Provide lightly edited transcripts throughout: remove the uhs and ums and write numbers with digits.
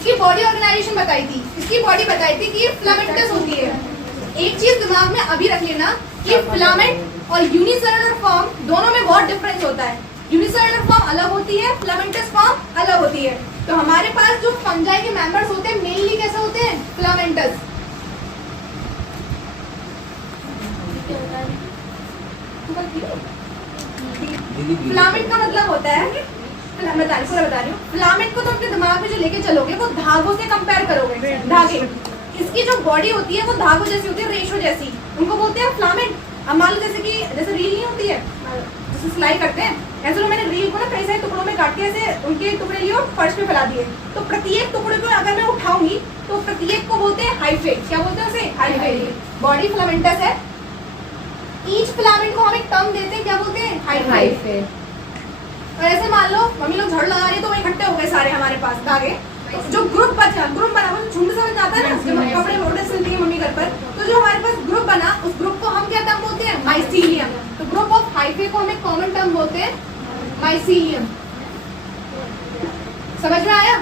इसकी body organisation बताई थी, इसकी बॉडी बताई थी कि ये फिलामेंटस होती है। एक चीज दिमाग में अभी रख लेना कि फिलामेंट और यूनिसेलुलर फॉर्म दोनों में बहुत डिफरेंस होता है। यूनिसेलुलर फॉर्म अलग होती है, फिलामेंटस फॉर्म अलग होती है। तो हमारे पास जो फंजाई के मेंबर्स होते हैं मेनली कैसे होते हैं, फिलामेंटस। फिलामेंट का मतलब होता है, मैं पूरा बता रही हूँ, फिलामेंट को तो अपने दिमाग में जो लेके चलोगे वो धागों से कंपेयर करोगे, धागे। इसकी जो बॉडी होती है वो धागों जैसी होती है, रेशो जैसी, उनको बोलते हैं फिलामेंट। अब मान लो जैसे कि जैसे रील नहीं होती है, जैसे सिलाई करते हैं, ऐसे मैंने रील को ना कई सारे टुकड़ों में काट के ऐसे उनके टुकड़े लिए और फर्श पे फैला दिए, तो प्रत्येक टुकड़े को अगर मैं उठाऊंगी तो प्रत्येक को बोलते हैं हाइफे। क्या बोलते हैं उसे, हाइफे। बॉडी फिलामेंटस है, ईच फिलामेंट को हम एक टर्म देते हैं, क्या बोलते हैं, हाइफे। और ऐसे मान लो मम्मी लोग झड़ लगा रही है तो वो इकट्ठे हो गए सारे हमारे पास धागे, जो ग्रुप बचा, ग्रुप बना, वो झुंड समझ आता है ना, जब कपड़े वोड़े सिलती है मम्मी घर पर, तो जो हमारे पास ग्रुप बना उस ग्रुप को हम क्या टर्म बोलते हैं, माइसीलियम। तो ग्रुप ऑफ हाइफे को हम एक कॉमन टर्म बोलते हैं माइसीलियम। समझ में आया?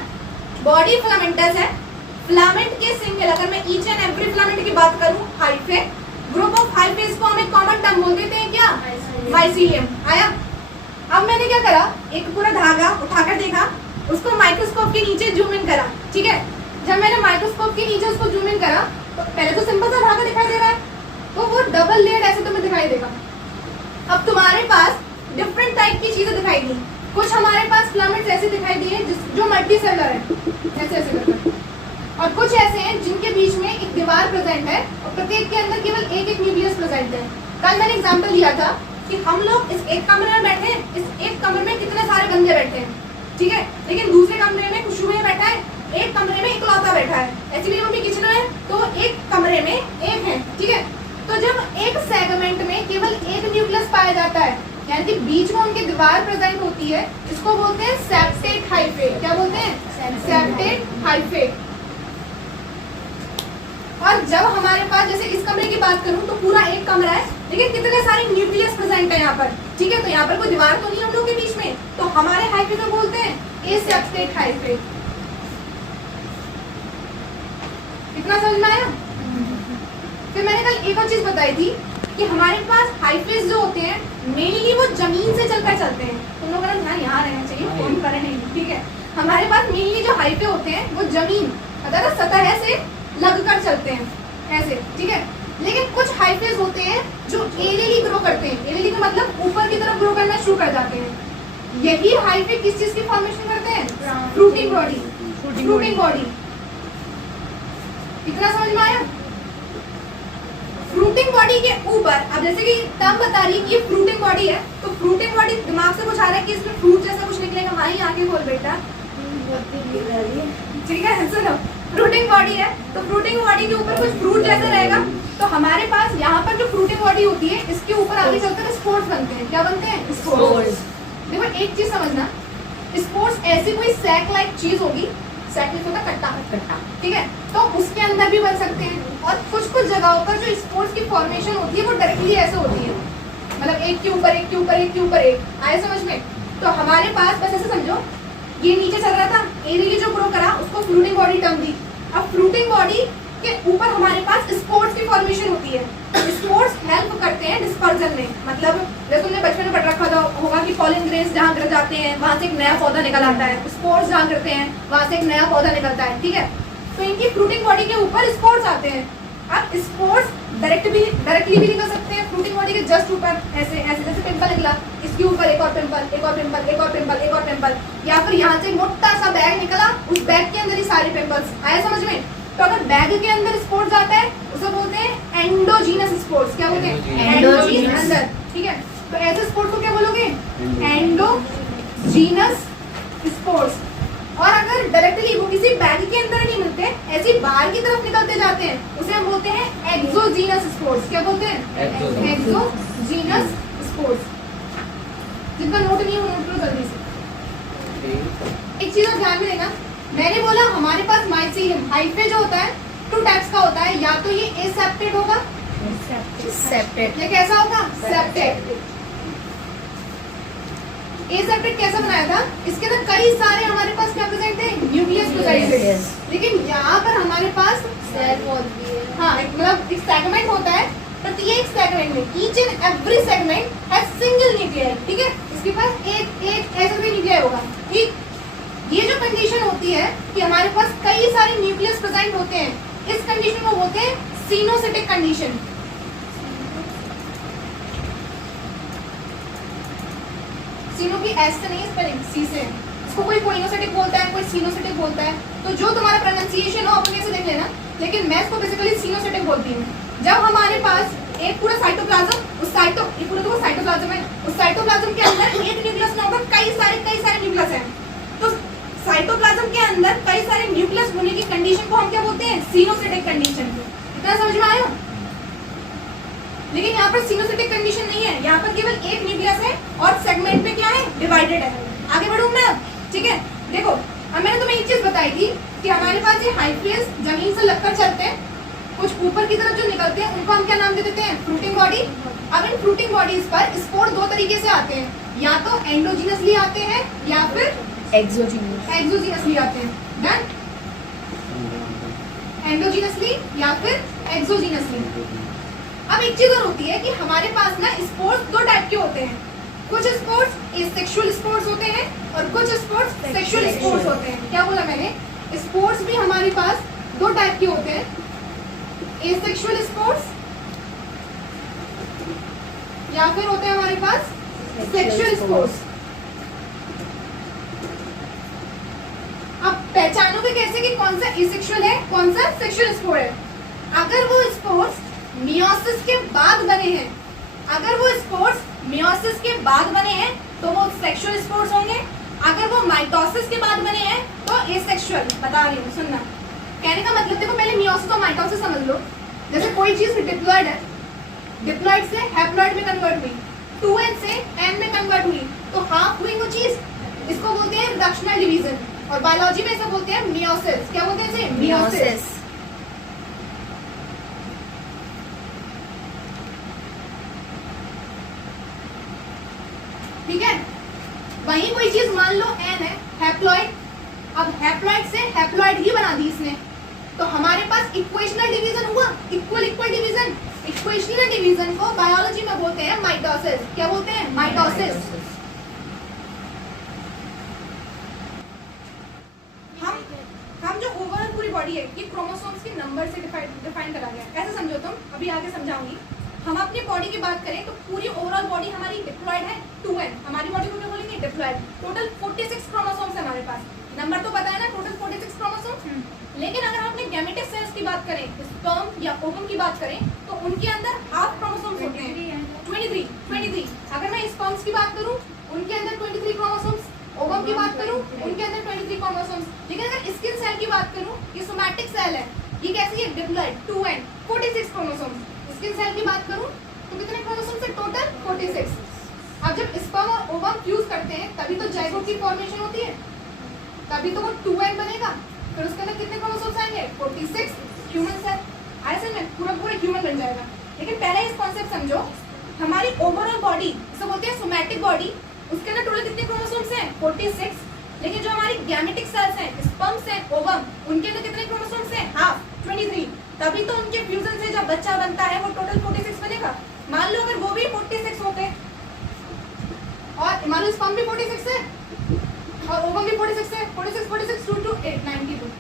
बॉडी फिलामेंटस है, फिलामेंट के सिंगल, अगर मैं ईच एंड एवरी फिलामेंट की बात करूं, हाइफे। ग्रुप ऑफ हाइफेज को हम एक कॉमन टर्म बोल देते हैं, क्या, माइसीलियम। आया? अब मैंने क्या करा, एक पूरा धागा उठाकर देखा, उसको माइक्रोस्कोप के नीचे जूम इन करा, ठीक है। जब मैंने माइक्रोस्कोप के नीचे उसको जूम इन करा तो पहले तो सिंपल सा धागा दिखाई दे रहा है, तो वो डबल लेयर ऐसे तुम्हें दिखाई देगा। अब तुम्हारे पास डिफरेंट टाइप की चीजें दिखाई दी, कुछ हमारे पास फिलामेंट्स ऐसे दिखाई दिए जो मल्टी सेलुलर है, ऐसे ऐसे करके, और कुछ ऐसे हैं जिनके बीच में एक दीवार प्रेजेंट है और प्रत्येक के अंदर केवल एक एक न्यूक्लियस प्रेजेंट है। कल मैंने एग्जाम्पल दिया था कि हम लोग इस एक कमरे में बैठे हैं, इस एक कमरे में कितने सारे बंदे बैठे हैं, ठीक है, लेकिन दूसरे कमरे में खुशबू में बैठा है, एक कमरे में इकलौता बैठा है। ऐसी मेरी मम्मी किचन में है तो एक कमरे में एक है, ठीक है। तो जब एक सेगमेंट में केवल एक न्यूक्लियस पाया जाता है, यानी कि बीच में उनकी दीवार प्रेजेंट होती है, इसको बोलते हैं सेप्टेट हाइफे। क्या बोलते हैं, सेप्टेट हाइफे। और जब हमारे पास जैसे इस कमरे की बात करूं तो पूरा एक कमरा है लेकिन कितने सारे न्यूक्लियस प्रेजेंट है यहाँ पर, ठीक है, तो यहाँ पर कोई दीवार तो नहीं हम लोग के बीच में, तो हमारे हाइफे को बोलते हैं एसेप्टेट हाइफे। इतना समझ में आया? फिर मैंने कल एक और चीज बताई थी कि हमारे पास हाइफेज जो होते हैं मेनली वो जमीन से चलकर चलते हैं। तुम लोगों का ध्यान यहाँ रहना चाहिए, फोन करे नहीं, ठीक है। हमारे पास मेनली जो हाइफे होते हैं वो जमीन अगर सतह से लगकर चलते हैं ऐसे, ठीक है। लेकिन कुछ हाइफेज होते हैं जो एरियली ग्रो करते हैं, एरियली का मतलब ऊपर की तरफ ग्रो करना शुरू कर जाते हैं। यही हाइफे किस चीज की फॉर्मेशन करते हैं, फ्रूटिंग बॉडी, फ्रूटिंग बॉडी। इतना समझ में आया? फ्रूटिंग बॉडी के ऊपर, अब जैसे कि टर्म बता रही है कि ये फ्रूटिंग बॉडी है, तो फ्रूटिंग बॉडी दिमाग से कुछ आ रहा है कि इसमें फ्रूट जैसा कुछ निकलेगा, हमारी आंखें खोल बेटा, ठीक है, सुनो। फ्रूटिंग बॉडी है तो फ्रूटिंग बॉडी के ऊपर कुछ फ्रूट जैसा रहेगा, तो हमारे पास यहाँ पर जो फ्रूटिंग बॉडी होती है इसके ऊपर आगे चलकर स्पोर्स बनते हैं। क्या बनते हैं, स्पोर्स। देखो एक चीज समझना, स्पोर्स ऐसी कोई सैक लाइक चीज होगी, सैक लाइक होता कट्टा कट्टा, ठीक है, तो उसके अंदर भी बन सकते हैं। और कुछ कुछ जगहों पर जो स्पोर्स की फॉर्मेशन होती है वो डायरेक्टली ऐसे होती है, मतलब एक के ऊपर एक के ऊपर एक के ऊपर एक, आए समझ में? तो हमारे पास बस ऐसे समझो, ये नीचे चल रहा था, एरियली जो ग्रो करा उसको फ्रूटिंग बॉडी टर्म दी। अब फ्रूटिंग बॉडी के ऊपर हमारे पास स्पोर्स की फॉर्मेशन होती है, स्पोर्स हेल्प करते हैं डिस्पर्जन में, मतलब जैसे तुमने बचपन में पढ़ रखा था होगा कि पॉलन ग्रेन्स जहाँ गिर जाते हैं वहां से एक नया पौधा निकल आता है, स्पोर्स जहाँ गिरते हैं वहां से एक नया पौधा निकलता है, ठीक है। तो इनकी फ्रूटिंग बॉडी के ऊपर स्पोर्स आते हैं। अब स्पोर्स डायरेक्टली भी निकल सकते हैं फ्रूटिंग बॉडी के जस्ट ऊपर, ऐसे ऐसे जैसे पिंपल निकला, इसके ऊपर एक और पिंपल, एक और पिंपल, एक और पिंपल, एक और पिंपल, या फिर यहाँ से मोटा सा बैग निकला, उस बैग के अंदर ही सारे पिंपल्स आए समझ में? तो अगर बैग के अंदर स्पोर्स आता है उसे बोलते हैं एंडोजीनस स्पोर्स। क्या बोलते हैं, एंडोजीनस अंदर, ठीक है। तो ऐसे स्पोर्स को क्या बोलोगे, एंडोजीनस स्पोर्स। और अगर डायरेक्टली वो किसी बैग के अंदर नहीं मिलते, ऐसे बाहर की तरफ निकलते जाते हैं, उसे हम बोलते हैं एक्सोजीनस स्पोर्स। क्या बोलते हैं, एक्सोजीनस स्पोर्स। जिनका नोट नहीं है वो नोट करो जल्दी से। एक चीज और ध्यान में देना, मैंने बोला हमारे पास माइसीलियम हाइफे जो होता है 2 टाइप्स का होता है, या तो ये एसेप्टेड होगा, सेप्टेड, ये कैसा होगा, सेप्टेड। एसेप्टेड कैसा बनाया था, इसके अंदर कई सारे हमारे पास क्या प्रेजेंट थे, न्यूक्लियस प्रेजेंट स्पेशलाइजेशन। लेकिन यहाँ पर हमारे पास हाँ मतलब एक सेगमेंट होता है, प्रत्येक सेगमेंट में each and every segment has single nuclear, ठीक है, इसके पास एक ऐसा भी न्यूक्लियर होगा, ठीक। ये जो कंडीशन होती है कि हमारे पास कई सारे न्यूक्लियस प्रेजेंट होते हैं, इस कंडीशन को बोलते हैं सिनोसिटिक कंडीशन। सीनो की एस से नहीं है स्पेलिंग, सी से। इसको कोई कोइनोसिटिक बोलता है, कोई सिनोसिटिक बोलता है, तो जो तुम्हारा प्रोनाउंसिएशन हो अपने से देख लेना, लेकिन मैं इसको बेसिकली सिनोसिटिक बोलती हूँ। जब हमारे पास एक पूरा साइटोप्लाज्म, उस ये पूरा तो साइटोप्लाज्म है, उस साइटोप्लाज्म के अंदर एक न्यूक्लियस ना होगा, कई सारे न्यूक्लियस हैं, तो साइटोप्लाज्म के अंदर कई सारे न्यूक्लियस होने की कंडीशन को हम क्या बोलते हैं? सिनोसिटिक कंडीशन। इतना समझ में आया? लेकिन यहाँ पर सिनोसिटिक कंडीशन नहीं है, यहाँ पर केवल एक न्यूक्लियस है और सेगमेंट में क्या है? डिवाइडेड है। आगे बढ़ूं मैं अब, ठीक है। देखो अब मैंने तुम्हें एक चीज बताई थी कि हमारे पास ये हाइफेज जमीन से लगकर चलते हैं, कुछ ऊपर की तरफ जो निकलते हैं उनको हम क्या नाम दे देते हैं? Fruiting body. अब इन फ्रूटिंग बॉडीज पर स्पोर दो तरीके से आते हैं, या तो एंडोजीनसली आते हैं या फिर एक्सोजीनसली आते हैं। डन? एंडोजीनसली या फिर एक्सोजीनसली। अब एक चीज और होती है कि हमारे पास ना स्पोर्स दो टाइप के होते हैं, कुछ स्पोर्स एसेक्सुअल स्पोर्स होते हैं और कुछ स्पोर्स सेक्सुअल स्पोर्स होते हैं। क्या बोला मैंने? स्पोर्स भी हमारे पास दो टाइप के होते हैं, एसेक्सुअल स्पोर्स या फिर होते हैं हमारे पास सेक्सुअल स्पोर्स। अब पहचानोगे कैसे कि कौन सा एसेक्सुअल है, कौन सा सेक्सुअल स्पोर है? अगर वो स्पोर्स मियोसिस के बाद बने हैं, अगर वो स्पोर्स मियोसिस के बाद बने हैं तो वो सेक्सुअल स्पोर्स होंगे, अगर वो माइटोसिस के बाद बने हैं तो एसेक्सुअल। बता रही हूँ, सुनना। कहने का मतलब देखो, पहले मियोसिस और माइटोसिस समझ लो। जैसे कोई चीज डिप्लॉयड है, डिप्लॉयड से हैप्लॉयड में कन्वर्ट हुई, 2n से n में कन्वर्ट हुई, तो हाफ हुई वो चीज, इसको बोलते हैं रिडक्शनल डिवीजन, और बायोलॉजी में इसे बोलते हैं मियोसिस। क्या बोलते हैं इसे? मियोसिस। ठीक है। वहीं कोई चीज मान लो n है, हैप्लॉइड, अब हैप्लॉइड से हैप्लॉइड ही बना दी इसने, तो हमारे पास इक्वेशनल डिवीजन हुआ, इक्वल डिवीजन। इक्वेशनल डिवीजन को बायोलॉजी में बोलते हैं माइटोसिस। क्या बोलते हैं? माइटोसिस। हम जो ओवरऑल पूरी बॉडी है ये क्रोमोसोम्स के नंबर से डिफाइन करा गया है। ऐसे समझो तुम, अभी आगे समझाऊंगी। हम अपनी बॉडी की बात करें तो पूरी ओवरऑल बॉडी हमारी डिप्लॉयड है 2n। हमारी बॉडी को क्या बोलेंगे? डिप्लॉयड। टोटल 46 क्रोमोसोम्स है हमारे पास, नंबर तो पता है ना, टोटल 46 क्रोमोसोम्स। लेकिन अगर हम अपने गैमेटिक सेल्स की बात करें, स्पर्म या ओवम की बात करें, तो उनके अंदर हाफ क्रोमोसोम्स होते हैं, 23। अगर मैं स्पर्म्स की बात करूं उनके अंदर 23 क्रोमोसोम्स, ओवम की बात करूं उनके अंदर 23 क्रोमोसोम्स। लेकिन अगर स्किन सेल की बात करूं, ये सोमैटिक सेल है, ये कैसी है? Diploid, 2n, 46 chromosomes. Skin cell की बात करूं तो कितने क्रोमोसोम्स है? टोटल 46। अब जब स्पर्म और ओवम फ्यूज करते हैं तभी तो जाइगोट की फॉर्मेशन होती है, तभी तो वो 2n बनेगा, फिर उसके अंदर कितने क्रोमोसोम्स आएंगे? 46। ह्यूमन सेल ऐसे में पूरा ह्यूमन बन जाएगा। लेकिन पहले इस कॉन्सेप्ट समझो, हमारी ओवरऑल बॉडी इसे बोलते हैं सोमैटिक बॉडी, उसके अंदर टोटल कितने क्रोमोसोम्स हैं? 46। लेकिन जो हमारी गैमेटिक सेल्स हैं, स्पर्म्स हैं, ओवम, उनके अंदर कितने क्रोमोसोम्स हैं? हाफ, 23। तभी तो उनके फ्यूजन से जब बच्चा बनता है वो टोटल 46 बनेगा। मान लो अगर वो भी 46 होते और मान लो स्पर्म भी 46 है और ओवम भी 46 है, 46 2 8 92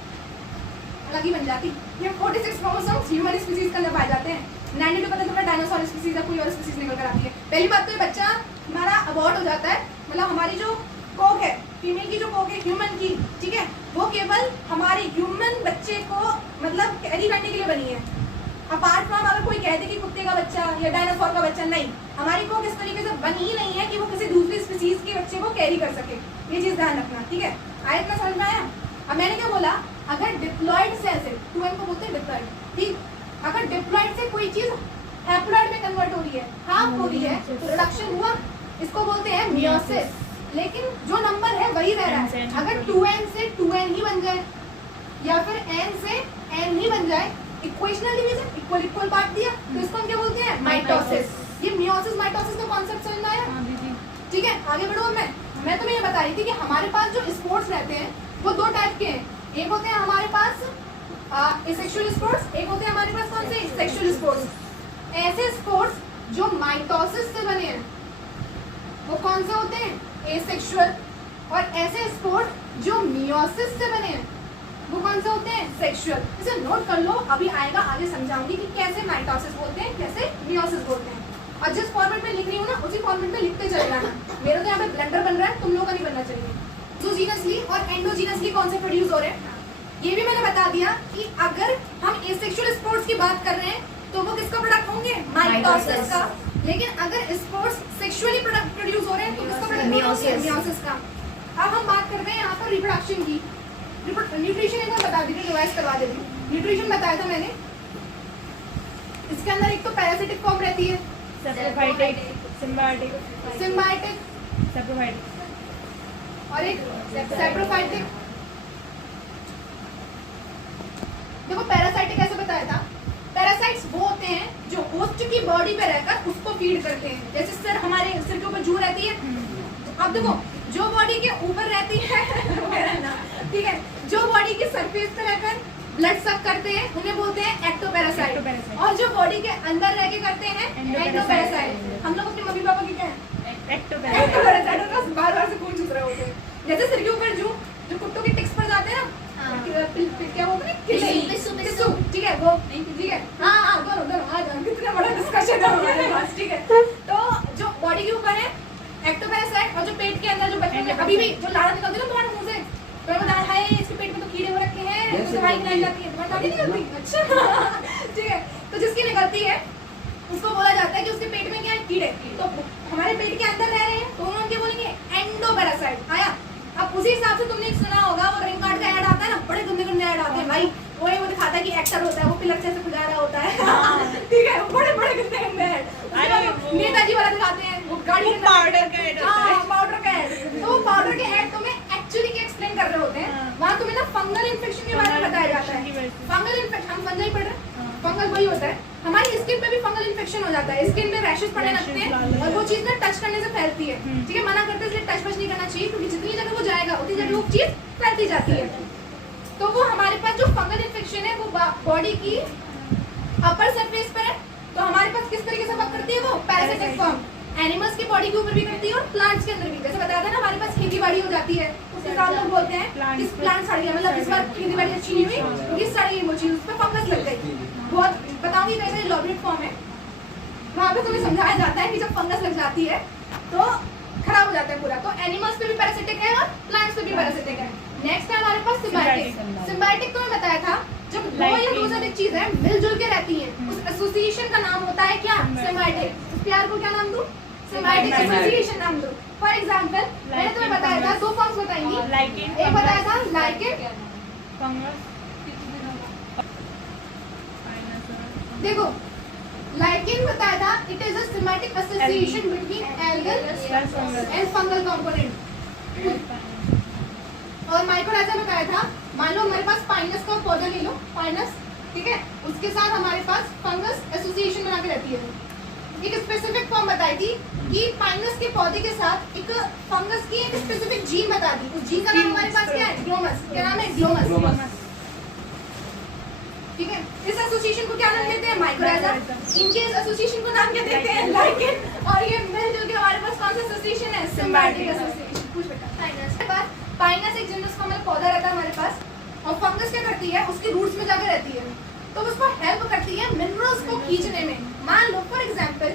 अलग ही बन जाती। ये 46 क्रोमोसोम्स ह्यूमन स्पीसीज के अंदर पाए जाते हैं। 92 पता चलता है डायनासोर स्पीसीज या कोई और स्पीसीज निकल कर आती है। पहली बात तो ये बच्चा हमारा अबॉर्ट हो जाता है, मतलब हमारी जो कोक है, फीमेल की जो कोक है ह्यूमन की, ठीक है, वो केवल हमारे ह्यूमन बच्चे को मतलब कैरी करने के लिए बनी है। अपार्ट फ्रॉम अगर कोई कहते कि कुत्ते का बच्चा या डायनासोर का बच्चा, नहीं, हमारी कोक इस तरीके से बनी ही नहीं है कि वो किसी दूसरी स्पीसीज के बच्चे को कैरी कर सके। ये चीज ध्यान रखना, ठीक है। आया इतना समझ में आया? अब मैंने क्या बोला, अगर डिप्लॉयड सेल से 2n को बोलते हैं डिप्लॉयड, ठीक, अगर डिप्लॉयड से कोई चीज हैप्लॉयड में कन्वर्ट हो रही है, हाफ हो रही है, तो रिडक्शन हुआ, इसको बोलते हैं मियोसिस। लेकिन जो नंबर है वही रह रहा है। अगर 2n से 2n ही बन जाए या फिर n से n ही बन जाए, इक्वेशनल डिवीजन, इक्वल पार्ट दिया, तो इसको हम क्या बोलते हैं? माइटोसिस। ये मियोसिस माइटोसिस का कॉन्सेप्ट समझ में आया? ठीक है, आगे बढ़ो। मैं तुम्हें ये बता रही थी कि हमारे पास जो स्पोर्स रहते हैं वो दो टाइप के हैं, एक एक होते हैं हमारे पास एसेक्सुअल स्पोर्स, एक होते हैं हमारे पास कौन से सेक्सुअल स्पोर्स। ऐसे स्पोर्स जो माइटोसिस से बने हैं वो कौन से होते हैं, एसेक्सुअल। और ऐसे स्पोर्स जो मियोसिस से बने हैं वो कौन से होते हैं, सेक्सुअल। इसे नोट कर लो, अभी आएगा, आगे समझाऊंगी कि कैसे माइटोसिस बोलते हैं, कैसे मियोसिस बोलते हैं। और जिस फॉर्मेट में लिख रही हूँ ना उसी फॉर्मेट में लिखते चले जाना। मेरा तो यहाँ पे ब्लंडर बन रहा है, तुम लोगों का नहीं बनना चाहिए। एक्सोजीनसली और एंडोजीनसली कौन से प्रोड्यूस हो रहे हैं, ये भी मैंने बता दिया कि अगर हम एसेक्सुअल स्पोर्ट्स की बात कर रहे हैं तो वो किसका प्रोडक्ट होंगे, माइटोसिस का। लेकिन अगर स्पोर्ट्स सेक्सुअली प्रोड्यूस हो रहे हैं तो किसका प्रोडक्ट होंगे, मियोसिस का। अब हम बात कर रहे हैं यहाँ पर रिप्रोडक्शन की। न्यूट्रिशन एक बार बता दी थी, रिवाइज करवा देती हूँ। न्यूट्रिशन बताया था मैंने, इसके अंदर एक तो पैरासिटिक फॉर्म रहती है, सिम्बायोटिक, और एक सैप्रोफाइटिक। देखो पैरासाइटिक कैसे बताया था, पैरासाइट्स वो होते हैं जो होस्ट की बॉडी पे रहकर उसको फीड करते हैं। जैसे सर हमारे सिर के ऊपर जू रहती है, अब देखो जो बॉडी के ऊपर रहती है ठीक है, जो बॉडी की सरफेस पे रहकर ब्लड सक करते हैं उन्हें बोलते हैं एक्टोपैरासाइट, और जो बॉडी के अंदर रह के करते हैं एंडोपैरासाइट। हम लोग अपने मम्मी पापा की क्या है, एक्टोपैरासाइट, बार बार से खून चूस रहे होते हैं। जैसे सिर के ऊपर जो कुत्तों के टिक्स पर जाते हैं ना, क्या बोलते हैं, पिस्सू, ठीक है वो, ठीक है, हाँ दोनों आज कितना बड़ा डिस्कशन है हमारे पास, ठीक है। तो जो बॉडी के ऊपर है एक्टोपैरासाइट, और जो पेट के अंदर जो बच्चों में अभी भी जो लाड़ा निकलती है ना तुम्हारे मुंह से, तो बता है इसके पेट में तो कीड़े हो रखे हैं, दवाई खिलाई जाती है, तुम्हारी दादी निकलती, अच्छा ठीक है। तो जिसकी निकलती है उसको बोला जाता है कि उसके पेट में क्या है, कीड़े। तो हमारे पेट के अंदर रह रहे हैं तो उन्होंने क्या बोलेंगे, एंडोपैरासाइट। आया, अब उसी हिसाब से तुमने सुना होगा वो रिंग कार्ड का ऐड आता है ना, बड़े गंदे गंदे ऐड आते हैं भाई, वो दिखाता है कि एक्टर होता है, वो पिलर से खुजा रहा होता है ठीक है, बड़े बड़े गंदे गंदे ऐड। नेताजी वाला दिखाते हैं, वो गाड़ी में पाउडर का ऐड होता है, पाउडर का ऐड। तो पाउडर के ऐड तुम्हें एक्चुअली क्या एक्सप्लेन कर रहे होते हैं, वहाँ तुम्हें ना फंगल इन्फेक्शन के बारे में बताया जाता है। फंगल इन्फेक्शन, हम फंगल पढ़ रहे हैं, फंगल वही होता है, हमारी स्किन पे भी फंगल इन्फेक्शन हो जाता है, स्किन में रैशेस पड़ने लगते हैं, और वो चीज ना टच करने से फैलती है, ठीक है। मना करते हैं इसलिए टच नहीं करना चाहिए, क्योंकि जितनी जगह वो जाएगा उतनी जगह वो चीज फैलती जाती है। तो वो हमारे पास जो फंगल इन्फेक्शन है वो बॉडी की अपर सरफेस पर है, तो हमारे पास किस तरीके से वर्क करती है, वो पैरासिटिक फॉर्म एनिमल्स की बॉडी के ऊपर भी करती है और प्लांट्स के अंदर भी। जैसे बताया था ना हमारे पास खेती बाड़ी हो जाती है, उसके साथ लोग बोलते हैं इस प्लांट सड़ गया, मतलब इस बार खेती बाड़ी अच्छी नहीं हुई क्योंकि सड़ गई वो चीज, उस पर फंगस लग गई। बहुत बताऊंगी कैसे इलॉबरेट फॉर्म है, वहाँ पे तुम्हें समझाया जाता है कि जब फंगस लग जाती है तो खराब हो जाता है पूरा। तो एनिमल्स पे भी पैरासिटिक है और प्लांट्स पे भी पैरासिटिक है। नेक्स्ट है हमारे पास सिम्बायोटिक। सिम्बायोटिक तो मैं बताया था जब दो या दो से अधिक चीजें मिलजुल के रहती हैं उस एसोसिएशन का नाम होता है क्या, सिम्बायोटिक। उस प्यार को क्या नाम दूं, सिम्बायोटिक एसोसिएशन नाम दो। फॉर एग्जांपल मैंने तुम्हें बताया था दो फॉर्म्स बताएंगी, एक बताया था लाइकेन, देखो लाइकेन बताया था it is a symbiotic association between algal and fungal component. और माइकोराइजा बताया था, मान लो हमारे पास पाइनस का पौधा ले लो, पाइनस, ठीक है, उसके साथ हमारे पास फंगस एसोसिएशन बना के रहती है। एक स्पेसिफिक फॉर्म बताई थी कि पाइनस के पौधे के साथ एक फंगस की एक स्पेसिफिक जीन बता दी, उस जीन का नाम हमारे पास क्या है, ग्लोमस। क्या नाम है, ग्लोमस, ठीक है। इस एसोसिएशन को क्या नाम देते हैं, माइकोराइजा। इनके इस एसोसिएशन को नाम क्या देते हैं, लाइकेन। और ये मिलजुल के हमारे पास कौन सा एसोसिएशन है, सिम्बायोटिक एसोसिएशन। पूछ बेटा, पाइनस एक जिनस का मतलब पौधा रहता है हमारे पास, और फंगस क्या करती है, उसकी रूट्स में जाकर रहती है, तो उसको हेल्प करती है मिनरल्स को खींचने में। मान लो फॉर एग्जांपल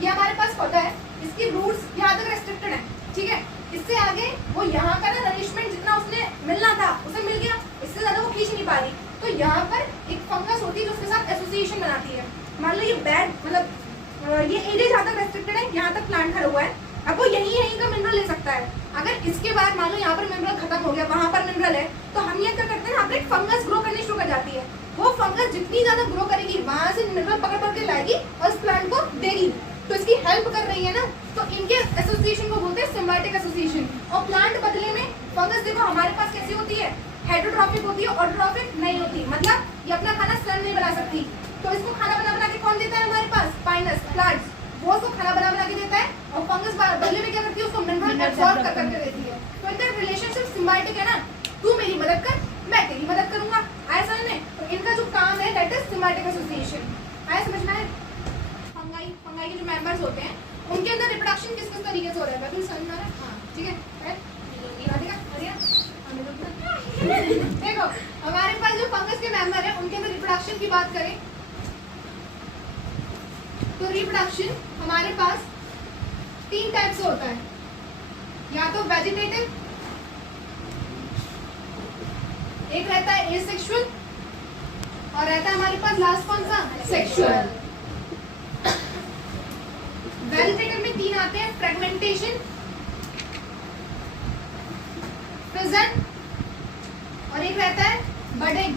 ये हमारे पास पौधा है, इसकी रूट्स यहाँ तक रेस्ट्रिक्टेड है, ठीक है, इससे आगे वो यहाँ का ना नरिशमेंट जितना उसने मिलना था उसे मिल गया, इससे ज्यादा वो खींच नहीं पा रही, तो यहाँ पर एक फंगस होती है जो उसके साथ एसोसिएशन बनाती है। मान लो ये बैड मतलब ये एरिया जहाँ तक रेस्ट्रिक्टेड है, यहाँ तक प्लांट खड़ा हुआ है, अब वो यहीं का मिनरल ले सकता है। अगर इसके बाद मान लो यहाँ पर मिनरल खत्म हो गया, वहाँ पर मिनरल है, तो हम ये क्या करते हैं, यहाँ पर एक फंगस ग्रो करनी शुरू कर जाती है। वो फंगस जितनी ज्यादा ग्रो करेगी वहां से मिनरल पकड़ के लाएगी और इस प्लांट को देगी, तो इसकी हेल्प कर रही है ना, तो इनके एसोसिएशन को बोलते हैं सिम्बायोटिक एसोसिएशन। और प्लांट बदले में फंगस देखो हमारे पास कैसी होती है, हेटेरोट्रॉफिक होती है, ऑटोट्रॉफिक नहीं होती, मतलब ये अपना खाना स्वयं नहीं बना सकती, तो इसको खाना बना के कौन देता है हमारे पास, पाइनस प्लांट्स, वो उसको खाना बना के देता है, और फंगस बदले में क्या करती है, उसको मिनरल एब्सॉर्ब करके देती है। तो इनका रिलेशनशिप सिम्बायोटिक है ना, तू मेरी मदद कर मैं तेरी मदद मेंबर्स होते हैं उनके अंदर रिप्रोडक्शन किस किस तरीके से हो रहा है, बिल्कुल समझ में आ रहा है? हाँ ठीक है। देखो हमारे पास जो फंगस के मेंबर है उनके अंदर रिप्रोडक्शन की बात करें तो रिप्रोडक्शन हमारे पास 3 टाइप से होता है, या तो वेजिटेटिव, एक रहता है एसेक्सुअल और रहता है हमारे पास लास्ट कौन सा, सेक्सुअल। वेजिटेटिव में 3 आते हैं, फ्रेगमेंटेशन, फिजन और एक रहता है बडिंग।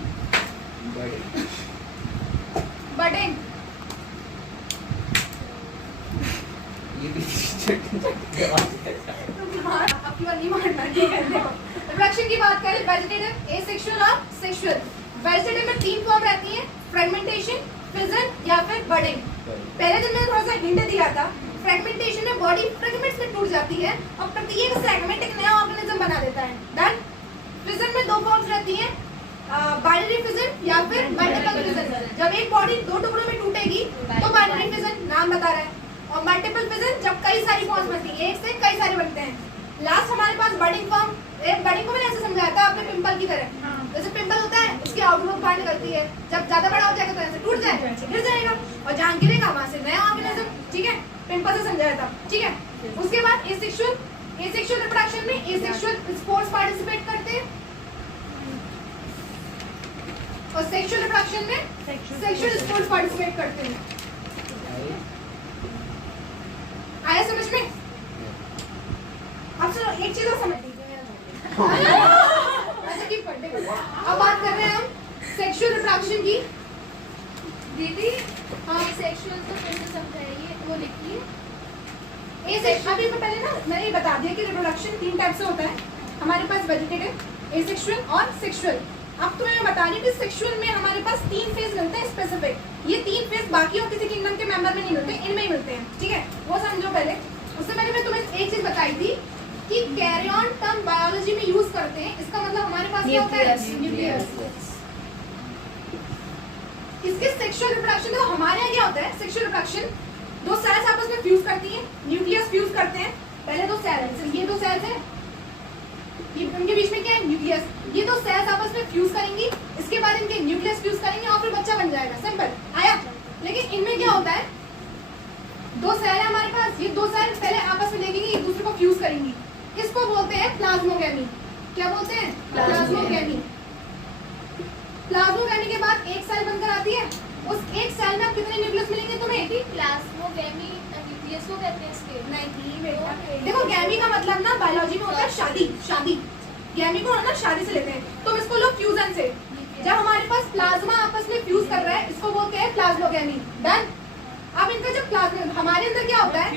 बडिंग रिप्रोडक्शन की बात करें वेजिटेटिव, एसेक्सुअल और सेक्सुअल। वेजिटेटिव में 3 फॉर्म रहती है, फ्रेगमेंटेशन, फिजन या फिर बडिंग। पहले दिन मैंने थोड़ा सा हिंट दिया था, फ्रेगमेंटेशन में बॉडी फ्रेगमेंट्स में टूट जाती है और प्रत्येक सेगमेंट एक नया ऑर्गेनिज्म बना देता है। डन। फिजन में 2 फॉर्म्स रहती हैं, बाइनरी फिजन या फिर मल्टीपल फिजन। जब एक बॉडी 2 टुकड़ों में टूटेगी तो बाइनरी फिजन नाम बता रहा है, और मल्टीपल फिजन जब कई सारी फॉर्म्स बनती है, एक से कई सारे बनते हैं। लास्ट हमारे पास बडिंग फॉर्म। बडिंग को मैंने ऐसे समझाया था आपने पिंपल की तरह, जैसे पिंपल होता है उसकी आउटवर्क बाहर निकलती है, जब ज्यादा बड़ा हो जाएगा तो ऐसे टूट जाएगा, गिर जाएगा और जहाँ गिरेगा वहां से नया ऑर्गेनिज्म। ठीक है, पिंपल से समझाया था। ठीक है, उसके बाद एसेक्सुअल। एसेक्सुअल रिप्रोडक्शन में एसेक्सुअल स्पोर्स पार्टिसिपेट करते हैं और सेक्सुअल रिप्रोडक्शन में सेक्सुअल स्पोर्स पार्टिसिपेट करते हैं। आया समझ में? अब सुनो एक चीज और समझ अब बात कर रहे हैं हम सेक्सुअल रिप्रोडक्शन की। दीदी हाँ सेक्सुअल तो कैसे समझाइए, वो लिखिए। अभी पहले ना मैंने ये बता दिया कि रिप्रोडक्शन 3 टाइप से होता है हमारे पास, वेजिटेटिव, एसेक्सुअल और सेक्सुअल। अब तो मैं बता रही हूँ कि सेक्सुअल में हमारे पास 3 फेज मिलते हैं स्पेसिफिक। ये 3 फेज बाकी और किसी किंगडम के मेंबर में नहीं मिलते, इनमें ही मिलते हैं। ठीक है, वो समझो पहले। उससे पहले मैं तुम्हें एक चीज बताई थी कि कैरियन टर्म बायोलॉजी में यूज करते हैं, इसका मतलब हमारे पास क्या होता है, न्यूक्लियस। इसके सेक्सुअल रिप्रोडक्शन देखो हमारे यहाँ क्या होता है, सेक्सुअल रिप्रोडक्शन 2 सेल्स आपस में फ्यूज करती हैं, न्यूक्लियस फ्यूज करते हैं। पहले 2 सेल है, ये 2 सेल्स है, ये इनके बीच में क्या है, न्यूक्लियस। ये 2 सेल्स आपस में फ्यूज करेंगी, इसके बाद इनके न्यूक्लियस फ्यूज करेंगे और फिर बच्चा बन जाएगा। सिंपल आया। लेकिन इनमें क्या होता है, 2 सेल है हमारे पास, ये 2 सेल पहले आपस में लगेंगी, एक दूसरे को फ्यूज करेंगी। इसको बोलते हैं प्लाज्मोगेमी। क्या बोलते हैं, प्लाज्मोगेमी। प्लाज्मोगेमी के बाद एक सेल बनकर आती है, उस एक सेल में अब कितने न्यूक्लियस मिलेंगे तुम्हें? प्लाज्मोगेमी न्यूक्लियस को कहते हैं इसके? नहीं बेटा, देखो गैमी का मतलब ना बायोलॉजी में होता है शादी। शादी गैमी को ना शादी से लेते हैं, तो इसको लो फ्यूजन से। जब हमारे पास प्लाज्मा आपस में फ्यूज कर रहा है, इसको बोलते हैं प्लाज्मोगेमी। डन। अब इनका जब प्लाज्मा हमारे अंदर क्या होता है,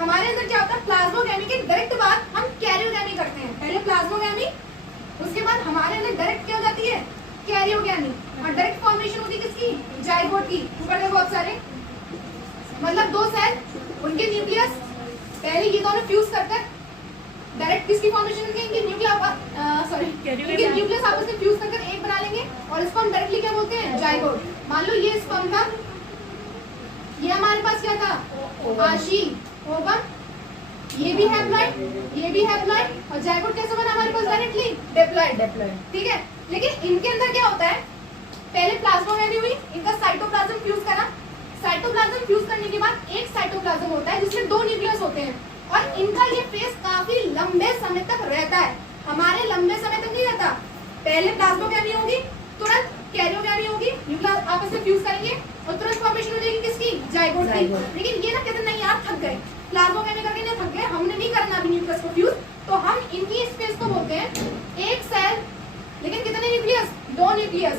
हमारे अंदर क्या होता है, प्लाज्मोगेमी के डायरेक्ट बाद हम कैरियोगेमी करते हैं। पहले प्लाज्मोगेमी, उसके बाद हमारे अंदर डायरेक्ट क्या हो जाती है, कैरियोगेमी। और डायरेक्ट फॉर्मेशन होती है किसकी, जाइगोट की। ऊपर देखो बहुत सारे, मतलब 2 सेल, उनके न्यूक्लियस पहले ये दोनों फ्यूज करकर डायरेक्ट किसकी फॉर्मेशन होगी, इनकी न्यूक्लियस आपस में फ्यूज करकर एक बना लेंगे और इसको हम डायरेक्टली क्या बोलते हैं, जाइगोट। मान लो ये स्पर्म था, ये हमारे पास क्या था, आशी, ओवम, ये भी हैप्लॉइड, ये भी हैप्लॉइड, और जाइगोट कैसे बना हमारे पास, डायरेक्टली डिप्लॉइड। ठीक है, लेकिन इनके अंदर क्या होता है, पहले प्लाज्मोगेमी हुई, इनका साइटोप्लाज्म फ्यूज करा। साइटोप्लाज्म फ्यूज करने के बाद एक साइटोप्लाज्म होता है जिसमें 2 न्यूक्लियस होते हैं, और इनका ये फेज काफी लंबे समय तक रहता है। हमारे लंबे समय तक नहीं रहता, पहले प्लाज्मोगेमी होगी, तुरंत कैरियोगेमी होगी, न्यूक्लियस आपस में फ्यूज करेंगे और तुरंत फॉर्मेशन हो जाएगी किसकी, जाइगोट की। लेकिन ये ना कहते नहीं यार थक गए, प्लाज्मोगेमी करके नहीं थक गए, हमने नहीं करना अभी न्यूक्लियस को फ्यूज, तो हम इनकी स्पेस को बोलते हैं एक सेल, लेकिन कितने न्यूक्लियस, 2 न्यूक्लियस।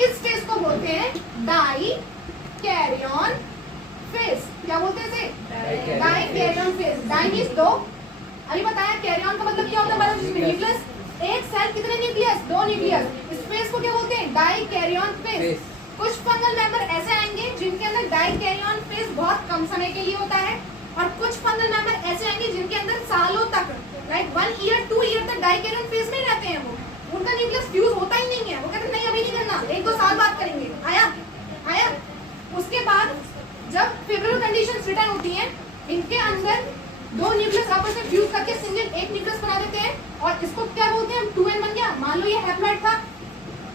इस फेज को बोलते हैं डाई कैरियन फेज। क्या बोलते हैं इसे, die carrying faces. Die means 2, अभी बताया। कैरियन का मतलब क्या होता है बायोलॉजी में, न्यूक्लियस। एक सेल कितने न्यूक्लियस, 2 न्यूक्लियस। इस फेज को क्या बोलते हैं, डाई कैरियन फेज। कुछ फंगल मेंबर ऐसे आएंगे जिनके अंदर डाई कैरियन फेज बहुत कम समय के लिए होता है, और कुछ फंगल मेंबर ऐसे आएंगे जिनके अंदर सालों तक, लाइक 1 ईयर 2 ईयर तक डाई कैरियन फेज में रहते हैं। वो उनका न्यूक्लियस फ्यूज होता ही नहीं है, वो कहते नहीं अभी नहीं करना, 1-2 साल बाद करेंगे। आया। उसके बाद जब फेवरेबल कंडीशंस रिटर्न होती हैं, इनके अंदर दो न्यूक्लियस आपस में फ्यूज करके सिंगल एक न्यूक्लियस बना देते हैं और इसको क्या बोलते हैं, 2n बन गया। मान लो ये हैप्लॉइड था,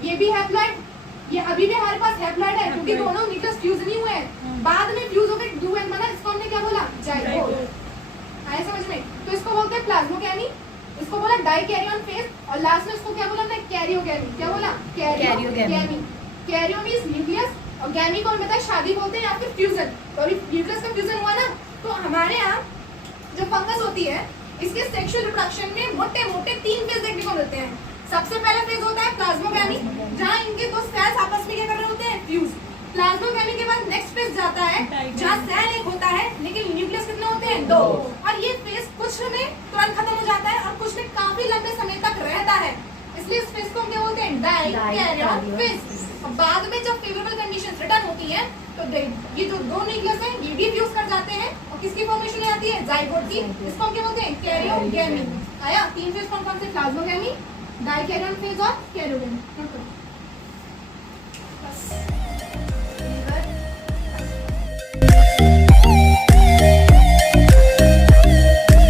ये भी हैप्लॉइड, ये अभी भी हमारे पास हैप्लॉइड है क्योंकि दोनों न्यूक्लियस फ्यूज नहीं हुए हैं। बाद में फ्यूज होकर 2n बना, इसको हमने क्या बोला, जाइगोट। आया समझ में? तो इसको बोलते हैं प्लाज्मोगैमी, इसको बोला डाइकैरियन फेज, और लास्ट में इसको क्या बोला हमने, कैरियोगैमी। क्या बोला, कैरियोगैमी। कैरियो मींस न्यूक्लियस और गैमी को हम बताया शादी बोलते हैं या फिर फ्यूजन। तो अभी न्यूक्लियस का फ्यूजन हुआ ना, तो हमारे यहाँ जो फंगस होती है इसके सेक्सुअल रिप्रोडक्शन में मोटे मोटे 3 फेज देखने को मिलते हैं। सबसे पहला फेज होता है प्लाज्मोगैमी, जहाँ इनके दो सेल्स आपस में क्या कर रहे होते हैं, फ्यूज। प्लाज्मोगैमी के बाद नेक्स्ट फेज जाता है जहाँ सेल एक होता है लेकिन न्यूक्लियस कितने होते हैं, 2। और ये फेज कुछ में तुरंत खत्म हो जाता है और कुछ में काफी लंबे समय तक रहता है, इसलिए इस फेज को हम क्या बोलते हैं, डाइकैरियन फेज। बाद में जब फेवरेबल कंडीशंस रिटर्न होती है तो ये जो दो न्यूक्लियस हैं ये भी फ्यूज कर जाते हैं और किसकी फॉर्मेशन में आती है, जाइगोट की। इसको हम क्या बोलते हैं, कैरियोगैमी। आया 3 फेज कौन कौन से, प्लाज्मोगैमी, डाइकैरियन फेज और कैरियोगैमी।